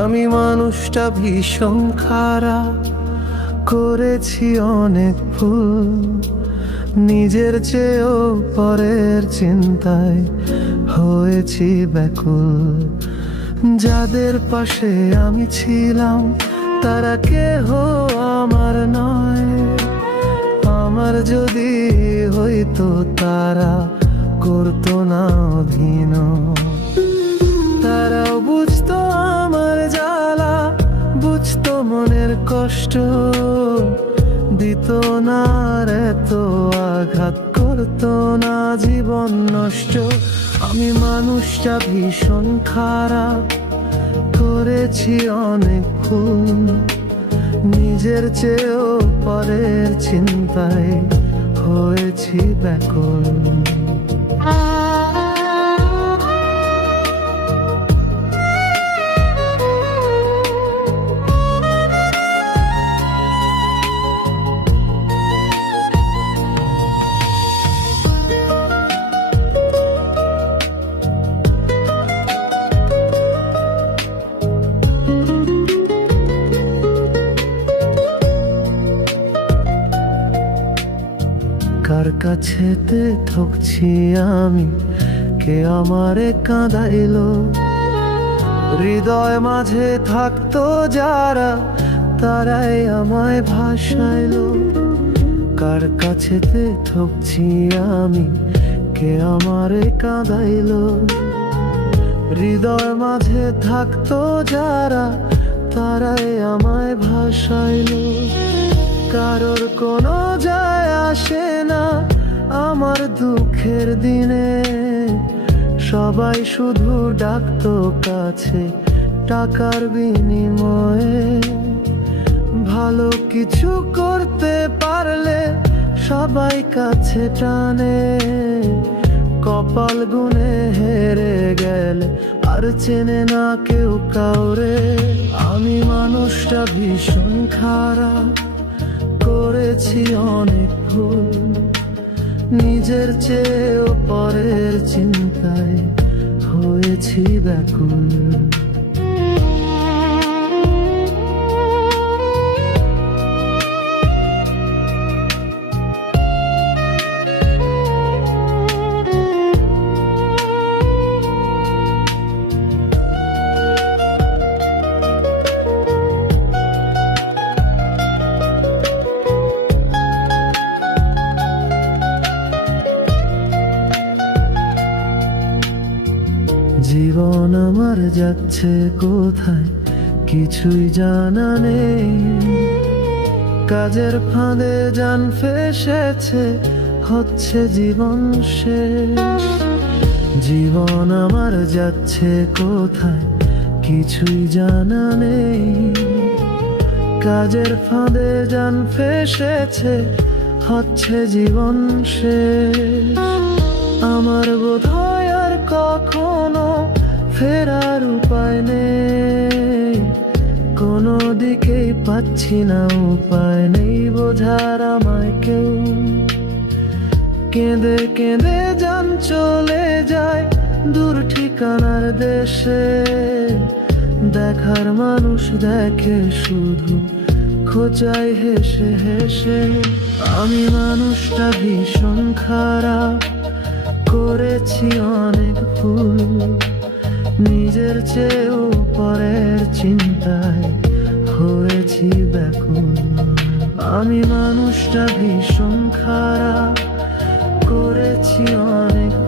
আমি মানুষটা ভীষণ খারাপ করেছি অনেক ভুল নিজের চেয়েও পরের চিন্তায় হয়েছি ব্যাকুল যাদের পাশে আমি ছিলাম তারা কেহ আমার নয় আমার যদি হইতো তারা করতো না অভিন তারাও বুঝতো বুঝতো মনের কষ্ট দিত না এত আঘাত করতো না জীবন নষ্ট আমি মানুষটা ভীষণ খারাপ করেছি অনেক খুন নিজের চেয়েও পরের চিন্তায় হয়েছি ব্যাকুল কার কাছেতে থাকছি আমি কে আমারে এলো হৃদয় মাঝে থাকতো যারা তারাই আমায় ভাসাইলো কার কাছেতে থাকছি আমি কে আমারে এলো হৃদয় মাঝে থাকতো যারা তারাই আমায় ভাসাইলো কারোর কোনো যায় আসে না আমার দুঃখের দিনে সবাই শুধু ডাক্ত কাছে টাকার বিনিময়ে ভালো কিছু করতে পারলে সবাই কাছে টানে কপাল গুনে হেরে গেলে আর চেনে না কেউ কাউরে আমি মানুষটা ভীষণ খারাপ করেছি অনেক ভুল নিজের চেয়ে পরের চিন্তায় হয়েছি ব্যাকুল মন আমার যাচ্ছে কোথায় কিছুই জানা নেই কাজের ফাঁদে যান ফেসেছে হচ্ছে জীবন শেষ জীবন আমার যাচ্ছে কোথায় কিছুই জানা নেই কাজের ফাঁদে যান ফেসেছে হচ্ছে জীবন শেষ আমার বোধ হয় আর কখনো ফেরার উপায় নেই কোনো দিকেই পাচ্ছি না উপায় নেই বোঝার আমায় কেউ কেঁদে কেঁদে যান চলে যায় দূর ঠিকানার দেশে দেখার মানুষ দেখে শুধু খোঁচাই হেসে হেসে আমি মানুষটা ভীষণ খারাপ করেছি অনেক ভুল নিজের চেয়েও পরের চিন্তায় হয়েছি ব্যাকুল আমি মানুষটা ভীষণ খারাপ করেছি অনেক